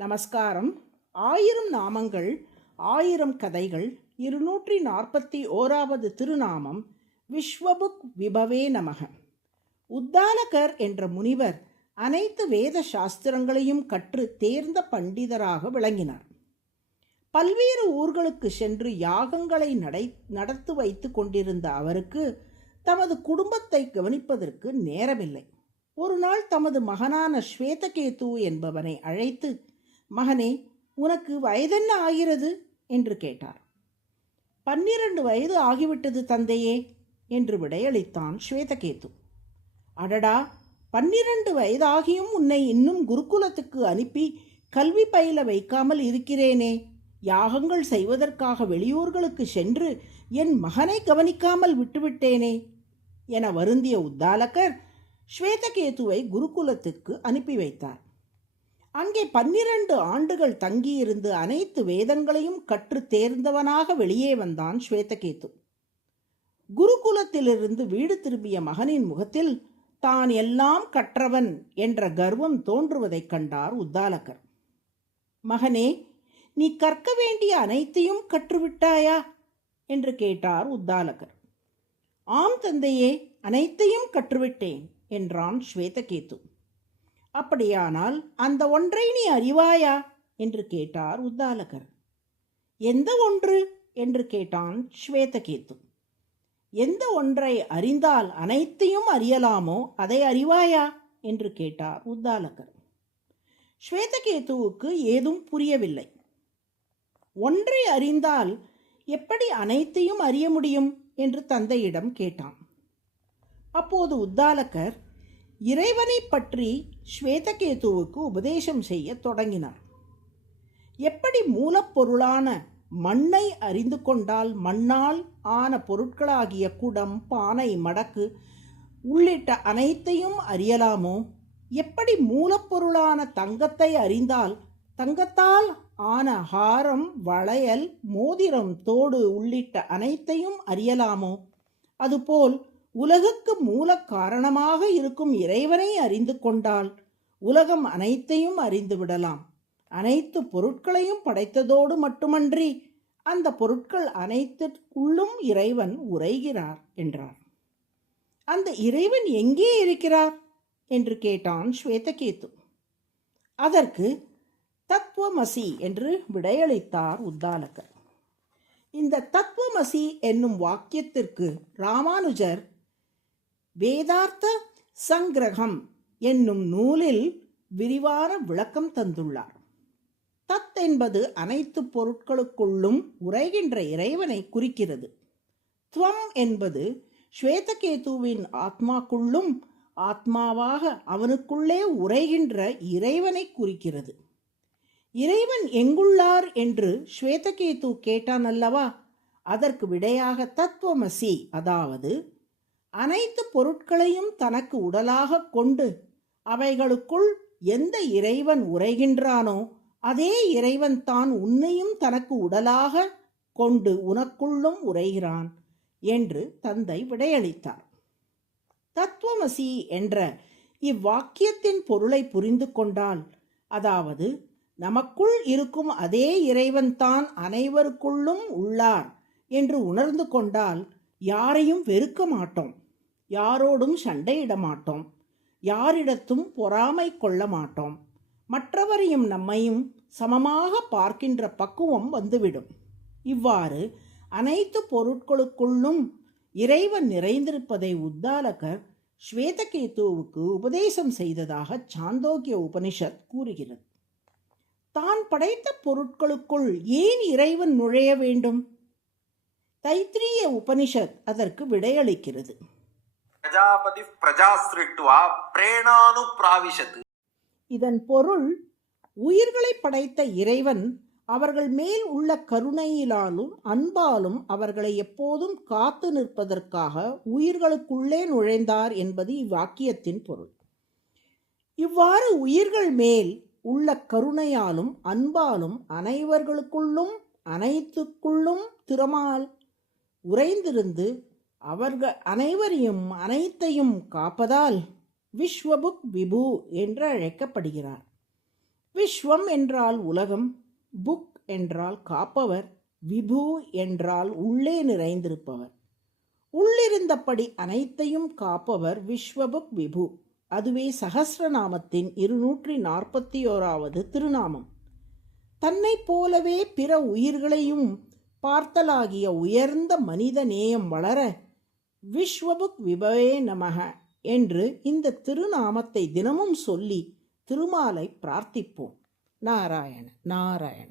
நமஸ்காரம். 1000 நாமங்கள் 1000 கதைகள் 241வது திருநாமம் விஸ்வபுக் விபவே நமக. உத்தாலகர் என்ற முனிவர் அனைத்து வேத சாஸ்திரங்களையும் கற்று தேர்ந்த பண்டிதராக விளங்கினார். பல்வேறு ஊர்களுக்கு சென்று யாகங்களை நடத்து வைத்து கொண்டிருந்த அவருக்கு தமது குடும்பத்தை கவனிப்பதற்கு நேரமில்லை. ஒரு நாள் தமது மகனான ஸ்வேதகேது என்பவனை அழைத்து, மகனே, உனக்கு வயதென்ன ஆகிறது என்று கேட்டார். 12 வயது ஆகிவிட்டது தந்தையே என்று விடையளித்தான் ஸ்வேதகேது. அடடா, 12 வயதாகியும் உன்னை இன்னும் குருகுலத்துக்கு அனுப்பி கல்வி பயில வைக்காமல் இருக்கிறேனே, யாகங்கள் செய்வதற்காக வெளியூர்களுக்கு சென்று என் மகனை கவனிக்காமல் விட்டுவிட்டேனே என வருந்திய உத்தாலகர் ஸ்வேதகேதுவை குருகுலத்துக்கு அனுப்பி வைத்தார். அங்கே 12 ஆண்டுகள் தங்கியிருந்து அனைத்து வேதங்களையும் கற்று தேர்ந்தவனாக வெளியே வந்தான் ஸ்வேதகேது. குருகுலத்திலிருந்து வீடு திரும்பிய மகனின் முகத்தில் தான் எல்லாம் கற்றவன் என்ற கர்வம் தோன்றுவதைக் கண்டார் உத்தாலகர். மகனே, நீ கற்க வேண்டிய அனைத்தையும் கற்றுவிட்டாயா என்று கேட்டார் உத்தாலகர். ஆம் தந்தையே, அனைத்தையும் கற்றுவிட்டேன் என்றான் ஸ்வேதகேது. அப்படியானால் அந்த ஒன்றை நீ அறிவாயா என்று கேட்டார் உத்தாலகர். எந்த ஒன்று என்று கேட்டான் ஸ்வேதகேது. எந்த ஒன்றை அறிந்தால் அனைத்தையும் அறியலாமோ அதை அறிவாயா என்று கேட்டார் உத்தாலகர். ஸ்வேதகேதுவுக்கு ஏதும் புரியவில்லை. ஒன்றை அறிந்தால் எப்படி அனைத்தையும் அறிய முடியும் என்று தந்தையிடம் கேட்டான். அப்போது உத்தாலகர் இறைவனை பற்றி ஸ்வேதகேதுவுக்கு உபதேசம் செய்ய தொடங்கினார். எப்படி மூலப்பொருளான மண்ணை அறிந்து கொண்டால் மண்ணால் ஆன பொருட்களாகிய குடம், பானை, மடக்கு உள்ளிட்ட அனைத்தையும் அறியலாமோ, எப்படி மூலப்பொருளான தங்கத்தை அறிந்தால் தங்கத்தால் ஆன ஹாரம், வளையல், மோதிரம், தோடு உள்ளிட்ட அனைத்தையும் அறியலாமோ, அதுபோல் உலகுக்கு மூல காரணமாக இருக்கும் இறைவனை அறிந்து கொண்டால் உலகம் அனைத்தையும் அறிந்து விடலாம். அனைத்து பொருட்களையும் படைத்ததோடு மட்டுமன்றி அந்த பொருட்கள் அனைத்திற்குள்ளும் இறைவன் உறைகிறார் என்றார். அந்த இறைவன் எங்கே இருக்கிறார் என்று கேட்டான் ஸ்வேதகேது. அதற்கு தத்துவமசி என்று விடையளித்தார் உத்தாலகர். இந்த தத்துவமசி என்னும் வாக்கியத்திற்கு ராமானுஜர் வேதார்த்த சங்கிரகம் என்னும் நூலில் விரிவான விளக்கம் தந்துள்ளார். தத் என்பது அனைத்து பொருட்களுக்குள்ளும் உறைகின்ற இறைவனை குறிக்கிறது. துவம் என்பது ஸ்வேதகேதுவின் ஆத்மாக்குள்ளும் ஆத்மாவாக அவனுக்குள்ளே உறைகின்ற இறைவனை குறிக்கிறது. இறைவன் எங்குள்ளார் என்று ஸ்வேதகேது கேட்டான் அல்லவா, அதற்கு விடையாக தத்துவமசி, அதாவது அனைத்து பொருட்களையும் தனக்கு உடலாக கொண்டு அவைகளுக்குள் எந்த இறைவன் உறைகின்றானோ அதே இறைவன் தான் உன்னையும் தனக்கு உடலாக கொண்டு உனக்குள்ளும் உறைகிறான் என்று தந்தை விடையளித்தார். தத்துவமசி என்ற இவ்வாக்கியத்தின் பொருளை புரிந்து கொண்டால், அதாவது நமக்குள் இருக்கும் அதே இறைவன் தான் அனைவருக்குள்ளும் உள்ளார் என்று உணர்ந்து கொண்டால் யாரையும் வெறுக்க மாட்டோம், யாரோடும் சண்டையிட மாட்டோம், யாரிடத்தும் பொறாமை கொள்ள மாட்டோம், மற்றவரையும் நம்மையும் சமமாக பார்க்கின்ற பக்குவம் வந்துவிடும். இவ்வாறு அனைத்து பொருட்களுக்குள்ளும் இறைவன் நிறைந்திருப்பதை உத்தாலகர் ஸ்வேதகேதுவுக்கு உபதேசம் செய்ததாக சாந்தோக்கிய உபனிஷத் கூறுகிறது. தான் படைத்த பொருட்களுக்குள் ஏன் இறைவன் நுழைய வேண்டும்? தைத்திரிய உபனிஷத் அதற்கு விடையளிக்கிறது. பிரஜாபதி பிரஜா சிருஷ்டுவா பிரேணானு பிராவிஷத். இதன் பொருள், உயிர்களை படைத்த இறைவன் அவர்கள் மேல் உள்ள கருணையிலாலும் அன்பாலும் அவர்களை எப்போதும் காத்து நிற்பதற்காக உயிர்களுக்குள்ளே நுழைந்தார் என்பது இவ்வாக்கியத்தின் பொருள். இவ்வாறு உயிர்கள் மேல் உள்ள கருணையாலும் அன்பாலும் அனைவர்களுக்குள்ளும் அனைத்துக்குள்ளும் திறமால் உறைந்திருந்து அவர்கள் அனைவரையும் அனைத்தையும் காப்பதால் விஸ்வபுக் விபு என்று அழைக்கப்படுகிறார். விஸ்வம் என்றால் உலகம், புக் என்றால் காப்பவர், விபு என்றால் உள்ளே நிறைந்திருப்பவர். உள்ளிருந்தபடி அனைத்தையும் காப்பவர் விஸ்வபுக் விபு. அதுவே சகஸ்ரநாமத்தின் 241வது திருநாமம். தன்னை போலவே பிற உயிர்களையும் பார்த்தலாகிய உயர்ந்த மனித நேயம் வளர விஸ்வபுக் விபவே நமக என்று இந்த திருநாமத்தை தினமும் சொல்லி திருமாலை பிரார்த்திப்போம். நாராயண நாராயண.